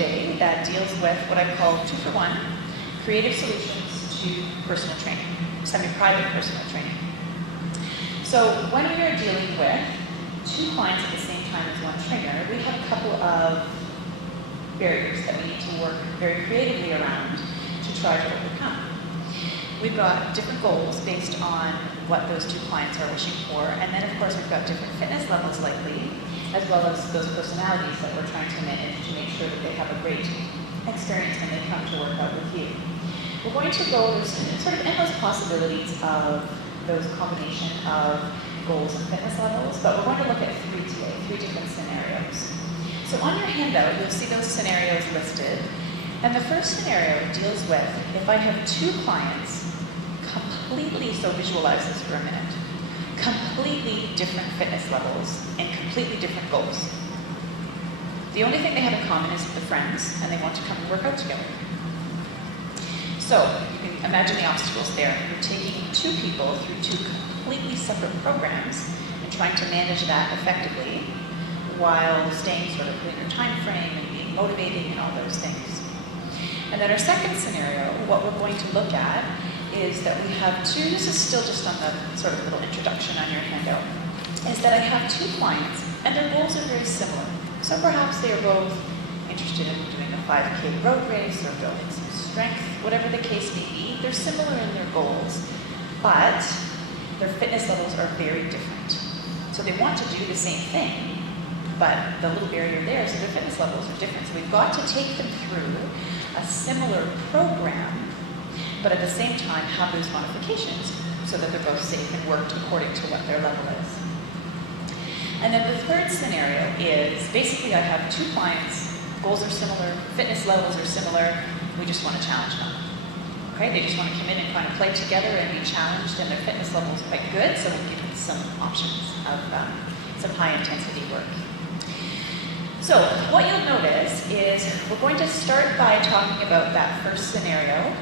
today that deals with what I call 2-for-1 creative solutions to personal training, semi-private personal training. So when we are dealing with 2 clients at the same time as 1 trainer, we have a couple of barriers that we need to work very creatively around to try to overcome. We've got different goals based on what those 2 clients are wishing for, and then of course we've got different fitness levels likely, as well as those personalities that we're trying to manage to make sure that they have a great experience when they come to work out with you. We're going to go, there's sort of endless possibilities of those combination of goals and fitness levels, but we're going to look at 3 today, 3 different scenarios. So on your handout, you'll see those scenarios listed, and the first scenario deals with if I have 2 clients, completely, so visualize this for a minute, completely different fitness levels and completely different goals. The only thing they have in common is the friends, and they want to come and work out together. So you can imagine the obstacles there. You're taking 2 people through 2 completely separate programs and trying to manage that effectively while staying sort of within your time frame and being motivating and all those things. And then our second scenario, what we're going to look at is that we have 2, this is still just on the sort of little introduction on your handout, is that I have 2 clients and their goals are very similar. So perhaps they are both interested in doing a 5K road race or building some strength, whatever the case may be. They're similar in their goals, but their fitness levels are very different. So they want to do the same thing, but the little barrier there is that their fitness levels are different. So we've got to take them through a similar program, but at the same time have those modifications so that they're both safe and worked according to what their level is. And then the third scenario is basically I have 2 clients, goals are similar, fitness levels are similar, we just want to challenge them. Okay, they just want to come in and kind of play together and be challenged, and their fitness level is quite good, so we'll give them some options of some high intensity work. So what you'll notice is we're going to start by talking about that first scenario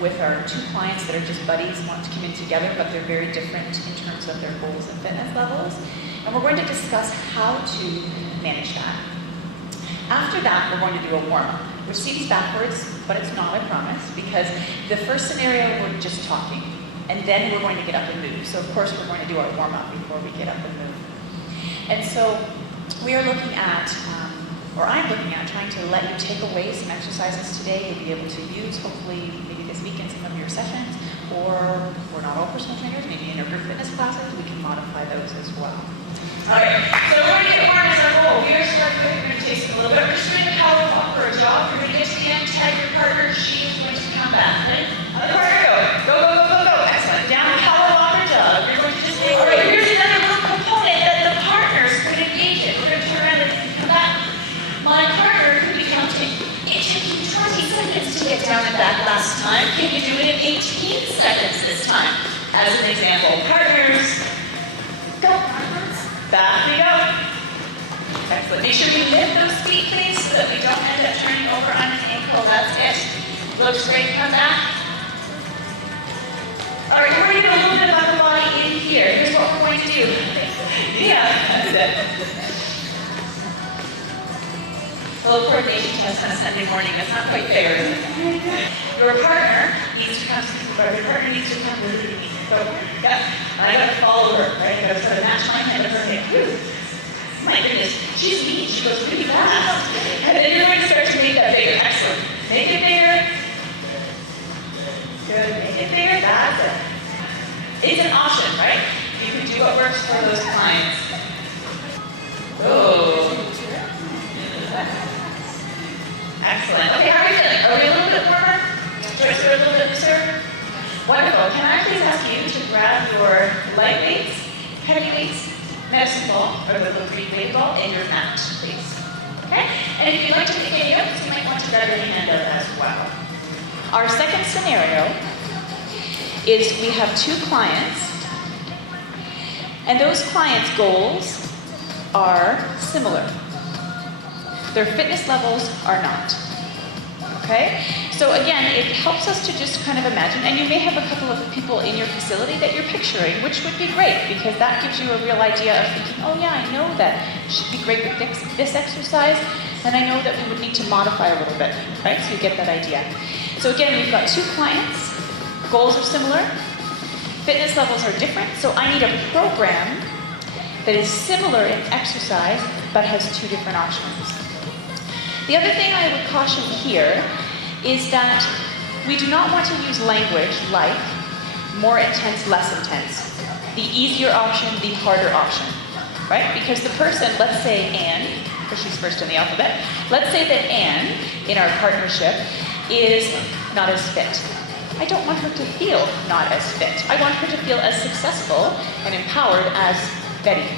with our 2 clients that are just buddies, want to come in together, but they're very different in terms of their goals and fitness levels. And we're going to discuss how to manage that. After that, we're going to do a warm-up, which seems backwards, but it's not, I promise, because the first scenario, we're just talking, and then we're going to get up and move. So of course, we're going to do our warm-up before we get up and move. And so we are looking at, or I'm looking at, trying to let you take away some exercises today you'll be able to use, hopefully, maybe this week in some of your sessions, or we're not all personal trainers, maybe in our group fitness classes, we can modify those as well. All right, so we're going to get warm as our goal. We are starting with, we're going to taste a little bit. We're just doing a power walk or a jog. We're going to get to the end, tag your partner, she is going to come back. Ready? Other partner, go. Go, go, go, go, go. Excellent. Down, power walk or jog. You're going to just take, all right, here's another little component that the partners could engage in. We're going to turn around and come back. My partner could be counting. It took you 20 seconds to get down and back last time. Can you do it in 18 seconds this time? As an example, partners, go. Back we go. Excellent. Make sure we lift those feet, please, so that we don't end up turning over on an ankle. That's it. Looks great. Come back. All right, we're going to do a little bit of upper body in here. Here's what we're going to do. Yeah, that's it. A little coordination test on a Sunday morning. That's not quite fair, is it? Your partner needs to come. Your partner needs to come with you. So, yeah, I got to follow her, right? I got to sort of match my hand to her hand. My goodness, she's neat. She goes pretty fast. And then you're going to start to make that bigger. Excellent. Make it bigger. Good. Make it bigger. That's it. It's an option, right? You can do what works for those clients. Oh. Excellent. Okay, how are you feeling? Are we a little bit warmer? Joyce, we're a little bit looser? Wonderful. Can I please ask you to grab your light weights, heavy weights, medicine ball, or the little green weight ball, and your mat, please. Okay? And if you'd like to take any notes, you might want to grab your hand out as well. Our second scenario is we have 2 clients, and those clients' goals are similar. Their fitness levels are not. Okay? So again, it helps us to just kind of imagine, and you may have a couple of people in your facility that you're picturing, which would be great, because that gives you a real idea of thinking, oh yeah, I know that should be great with this exercise, then I know that we would need to modify a little bit, right? So you get that idea. So again, we've got 2 clients, goals are similar, fitness levels are different, so I need a program that is similar in exercise, but has 2 different options. The other thing I would caution here is that we do not want to use language like more intense, less intense. The easier option, the harder option, right? Because the person, let's say Anne, because she's first in the alphabet, let's say that Anne, in our partnership, is not as fit. I don't want her to feel not as fit. I want her to feel as successful and empowered as Betty.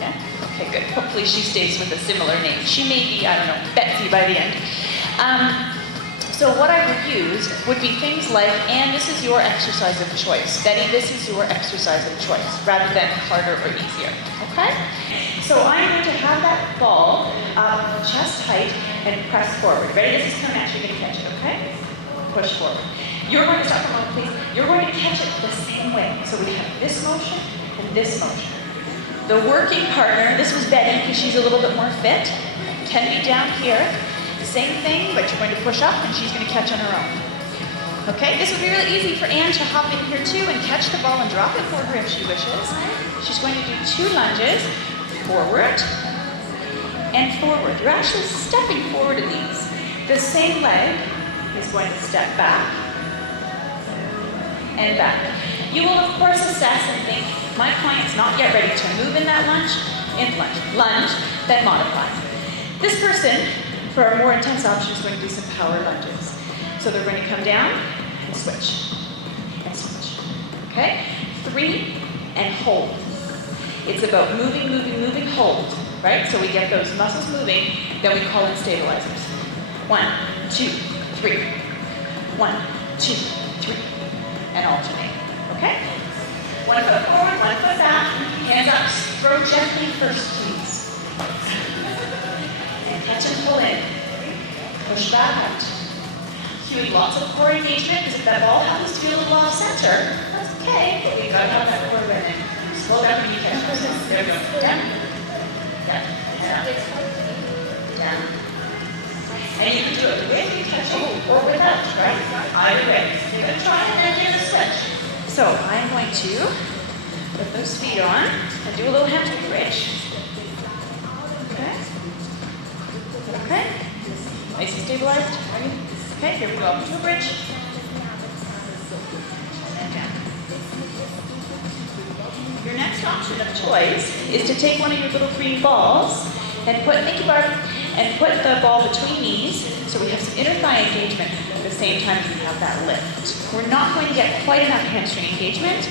Yeah? Okay, good. Hopefully she stays with a similar name. She may be, I don't know, Betsy by the end. So what I would use would be things like, Anne, this is your exercise of choice. Betty, this is your exercise of choice, rather than harder or easier. Okay? So I'm going to have that ball up chest height and press forward. Ready? This is coming at you. You're going to catch it, okay? Push forward. You're going to stop for a moment, please. You're going to catch it the same way. So we have this motion and this motion. The working partner, this was Betty because she's a little bit more fit, can be down here. Same thing, but you're going to push up and she's going to catch on her own. Okay, this would be really easy for Anne to hop in here too and catch the ball and drop it for her if she wishes. She's going to do 2 lunges, forward and forward. You're actually stepping forward in these. The same leg is going to step back and back. You will of course assess and think, my client's not yet ready to move in that lunge, lunge, then modify. This person, for a more intense option, is going to do some power lunges. So they're going to come down and switch, and switch. Okay? 3 and hold. It's about moving, moving, moving, hold. Right? So we get those muscles moving, then we call in stabilizers. 1, 2, 3. 1, 2, 3. And alternate. Okay? 1 foot forward, 1 foot back. Hands up. Throw gently first, please. And catch and pull in. Push back out. Cueing lots of core engagement, because if that ball happens to be a little off center, that's okay, but we've got to have that core bend in. Slow down when you catch it. There we go. Down. Down. Down. Down. And you can do it with you touching or without, right? Either way. You're going to try and then give a switch. So I'm going to put those feet on and do a little hamstring bridge. Okay? Okay? Nice and stabilized. Okay, here we go. Up to a bridge. And down. Your next option of choice is to take one of your little green balls and put, think about it, and put the ball between knees so we have some inner thigh engagement at the same time as we have that lift. We're not going to get quite enough hamstring engagement,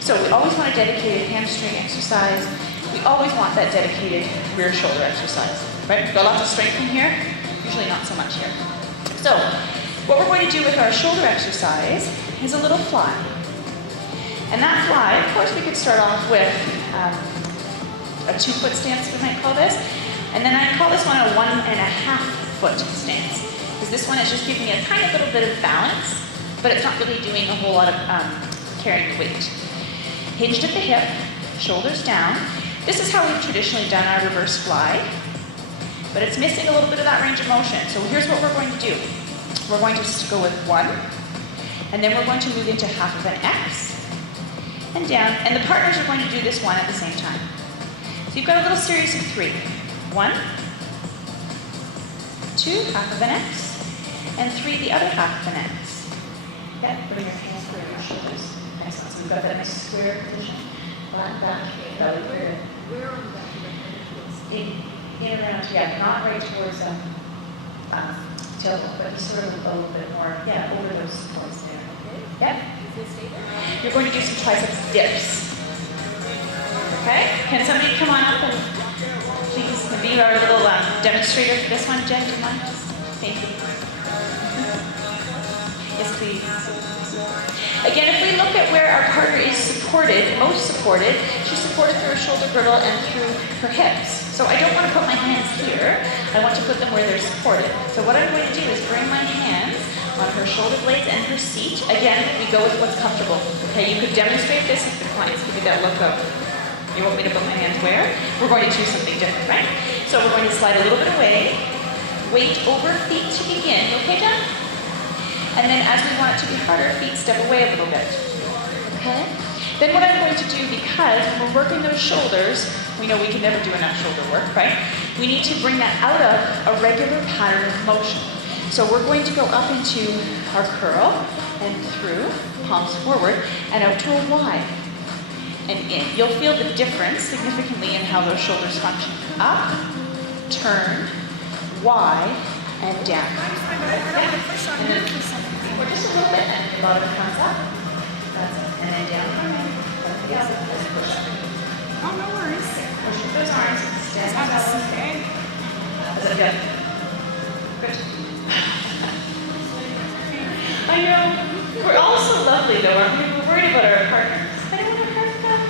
so we always want a dedicated hamstring exercise. We always want that dedicated rear shoulder exercise. Right? We've got lots of strength in here, usually not so much here. So, what we're going to do with our shoulder exercise is a little fly. And that fly, of course, we could start off with a 2-foot stance, we might call this. And then I call this one a 1.5-foot stance. Because this one is just giving me a tiny little bit of balance, but it's not really doing a whole lot of carrying the weight. Hinged at the hip, shoulders down. This is how we've traditionally done our reverse fly, but it's missing a little bit of that range of motion. So here's what we're going to do. We're going to go with 1, and then we're going to move into half of an X, and down, and the partners are going to do this one at the same time. So you've got a little series of 3. 1, 2, half of an X, and 3, the other half of an X. Yeah, bring your hands through your shoulders. Nice one. So we've got that nice square position. Flat back, belly through. Where on the back of my head? In and around, yeah, not right towards tailbone, but just sort of a little bit more, yeah, over those points there. Yep. You're going to do some triceps dips. Okay? Can somebody come on up and please be our little demonstrator for this one, Jen? Do you mind? Thank you. Yes, please. Again, if we look at where our partner is supported, most supported, she's supported through her shoulder girdle and through her hips. So I don't want to put my hands here. I want to put them where they're supported. So what I'm going to do is bring my hands on her shoulder blades and her seat. Again, we go with what's comfortable. Okay, you could demonstrate this if the clients give you that look of, you want me to put my hands where? We're going to choose something different, right? So we're going to slide a little bit away, weight over feet to begin. Okay, Jen? And then as we want it to be harder, feet step away a little bit. Okay? Then what I'm going to do, because when we're working those shoulders, we know we can never do enough shoulder work, right? We need to bring that out of a regular pattern of motion. So we're going to go up into our curl and through, palms forward, and out to a Y and in. You'll feel the difference significantly in how those shoulders function. Up, turn, Y, and down. And then, or just a little bit, and the bottom comes up. That's it. And then down. Yes, let's push up. Oh, no worries. Push with those arms. Stand up. Okay. Does it feel? Good. I know. We're all so lovely, though, aren't we? We're worried about our partners. I don't want to hurt them.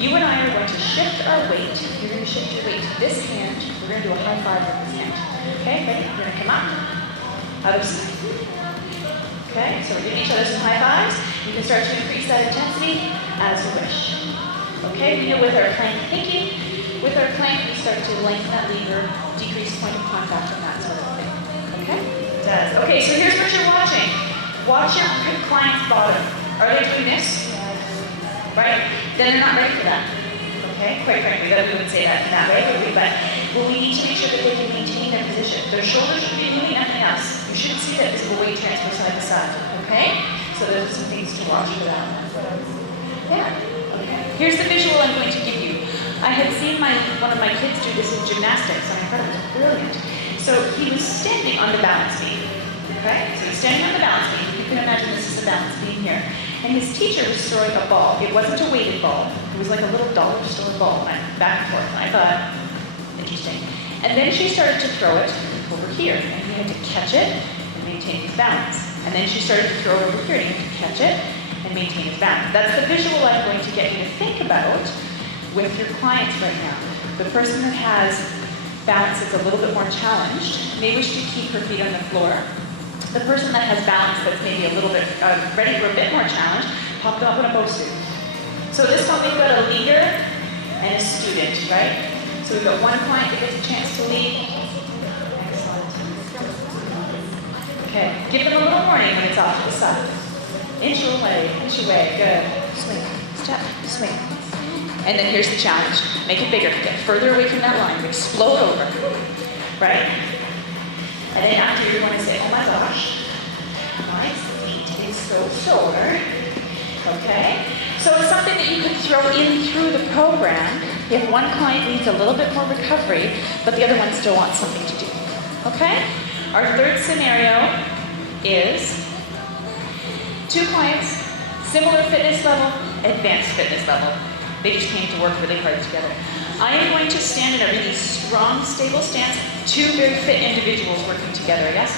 You and I are going to shift our weight. You're going to shift your weight to this hand. We're going to do a high five with this hand. Okay, ready? We're going to come up. Other side. Okay, so we're giving each other some high fives. You can start to increase that intensity as you wish. Okay, we know with our plank thinking, with our plank, we start to lengthen that lever, decrease point of contact, and that sort of thing. Okay? It does. Okay, so here's what you're watching. Watch your client's bottom. Are they doing this? Right? Then they're not ready for that. Okay? Quite frankly, that we wouldn't say that in that way, would we? But well, we need to make sure that they can maintain their position. Their shoulders should be moving, nothing else. You shouldn't see that visible weight transfer side to side. Okay? So those are some things to watch for that. Yeah. Okay. Here's the visual I'm going to give you. I had seen one of my kids do this in gymnastics, and I thought it was brilliant. So he was standing on the balance beam. Okay? So he's standing on the balance beam. You can imagine this is a balance beam here. And his teacher was throwing a ball. It wasn't a weighted ball. It was like a little dollar store ball. Went back and forth. And I thought, interesting. And then she started to throw it over here. And he had to catch it and maintain his balance. And then she started to throw it over here. And he had to catch it and maintain his balance. That's the visual I'm going to get you to think about with your clients right now. The person that has balance that's a little bit more challenged may wish to keep her feet on the floor. The person that has balance that's maybe a little bit ready for a bit more challenge, pop them up in a bow suit. So this one we've got a leader and a student, right? So we've got one client that gets a chance to lead. Excellent. Okay, give them a little warning when it's off to the side. Inch away, good. Swing, step, swing. And then here's the challenge. Make it bigger, get further away from that line, explode over, right? And then after you're going to say, oh my gosh, my feet is so sore. Okay? So it's something that you can throw in through the program if one client needs a little bit more recovery, but the other one still wants something to do. Okay? Our third scenario is two clients, similar fitness level, advanced fitness level. They just came to work really hard together. I am going to stand in a really strong, stable stance. Two very fit individuals working together, yes?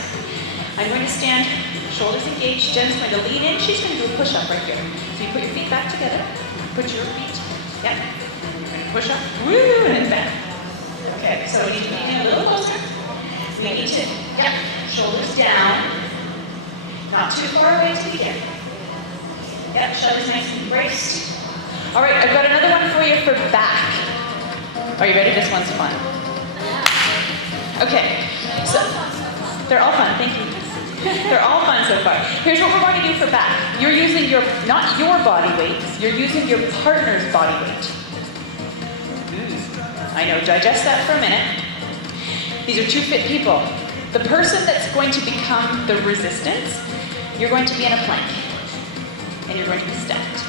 I'm going to stand, shoulders engaged. Jen's going to lean in. She's going to do a push-up right here. So you put your feet back together. Put your feet, yep. And you're going to push up, woo, and then back. Okay, so we need to lean in a little closer. We need to, yep, shoulders down. Not too far away to begin. Yep, shoulders nice and braced. All right, I've got another one for you for back. Are you ready? This one's fun. Okay, so they're all fun, thank you. They're all fun so far. Here's what we're going to do for back. You're using not your body weight, you're using your partner's body weight. I know, digest that for a minute. These are two fit people. The person that's going to become the resistance, you're going to be in a plank. And you're going to be stacked.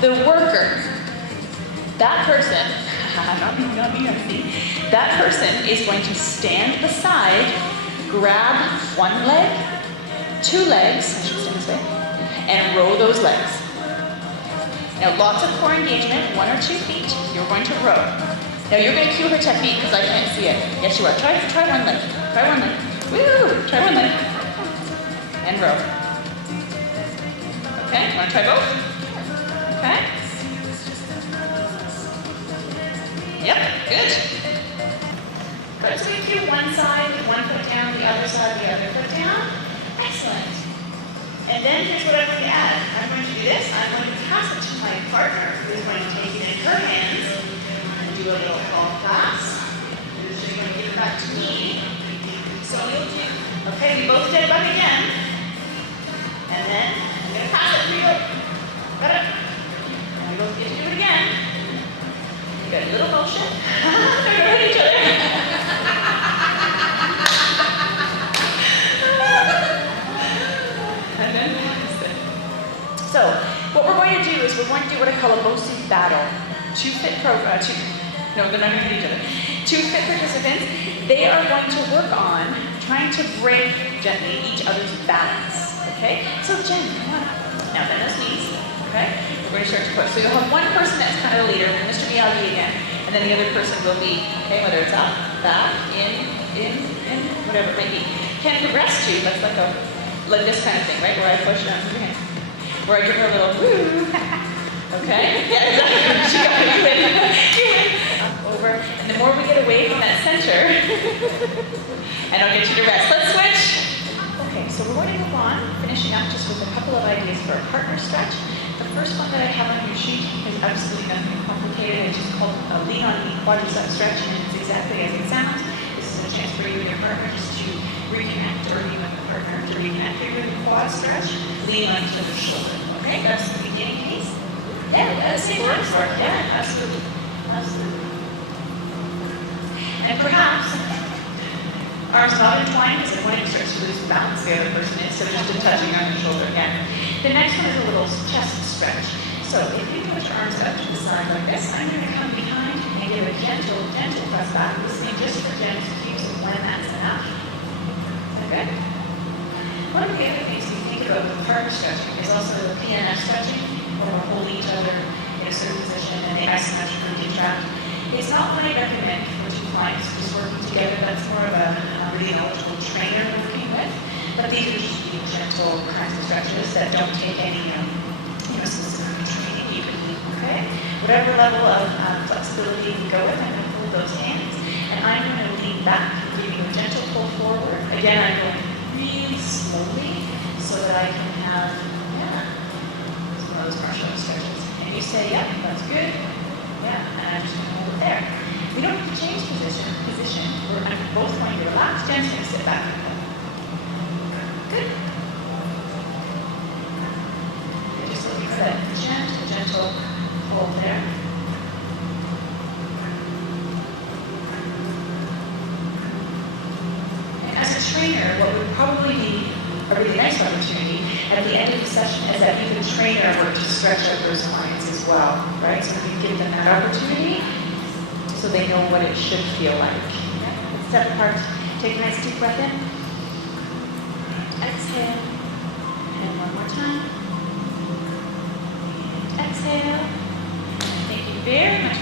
The worker, that person, not me, that person is going to stand beside, grab one leg, two legs, I should stand this way, and row those legs. Now lots of core engagement, 1 or 2 feet, you're going to row. Now you're going to cue her technique because I can't see it. Yes you are, try one leg, woo, try one leg, and row. Okay, want to try both? Okay. Yep, good. Good, so we cue one side, one foot down, the other side, the other foot down. Excellent. And then here's what I'm going to add. I'm going to do this. I'm going to pass it to my partner, who's going to take it in her hands and do a little fall pass. She's going to give it back to me. So you'll do, okay, we both did it back again. And then I'm gonna pass it for you. Got it? And we both get to do it again. You got a little motion. We're going at each other. And then so what we're going to do is we're going to do what I call a BOSU battle. Two, no, they're not going to hit each other. Two fit participants, they are going to work on trying to break gently each other's balance. Okay? So Jen, come on up. Now bend those knees. Okay? We're going to start to push. So you'll have one person that's kind of a leader, Mr. Miyagi again, and then the other person will be, okay, whether it's up, back, in, whatever it may be. Can progress to, that's like this kind of thing, right? Where I push down to your hands. Where I give her a little woo. Okay? Yeah, exactly. She got it. You win. Up, over. And the more we get away from that center, and I'll get you to rest. Let's switch. Okay, so we're going to move on, finishing up just with a couple of ideas for a partner stretch. The first one that I have on your sheet is absolutely nothing complicated. It's just called a lean on knee quadricep stretch, and it's exactly as it sounds. This is a chance for you and your partner just to reconnect, or you and the partner to reconnect. You're doing a quad stretch, lean on each other's shoulder. Okay, that's the beginning piece. Yeah, that's the word for it. Yeah, absolutely. Absolutely. And perhaps arms not entwined because the point starts to lose balance the other person is, so just touching on your shoulder again. The next one is a little chest stretch. So if you put your arms out to the side like this, I'm going to come behind and give a gentle press back, listening just for gentle cues of when that's enough. Is that good? One of the other things we think about with partner stretching is also the PNF stretching, or hold each other in a certain position and the isometric contract. It's not what I recommend for two clients just working together. That's more of a really knowledgeable trainer working with. But these are just really gentle kinds of stretches that don't take any specific training. You can, okay? Whatever level of flexibility you go with, I'm going to hold those hands. And I'm going to lean back, give you a gentle pull forward. Again, I'm going really slowly so that I can have, some of those martial stretches. And you say, yep, that's good. Yeah, and I'm just going to hold it there. We don't have to change position. I'm both going to relax. Jen's going to sit back. Good. Just looking for that gentle hold there. And as a trainer, what would probably be a really nice opportunity at the end of the session is that you can train our work to stretch out those clients as well, right? So we give them that opportunity so they know what it should feel like. Okay? Let's step apart. Take a nice deep breath in. Exhale. And one more time. Exhale. Thank you very much.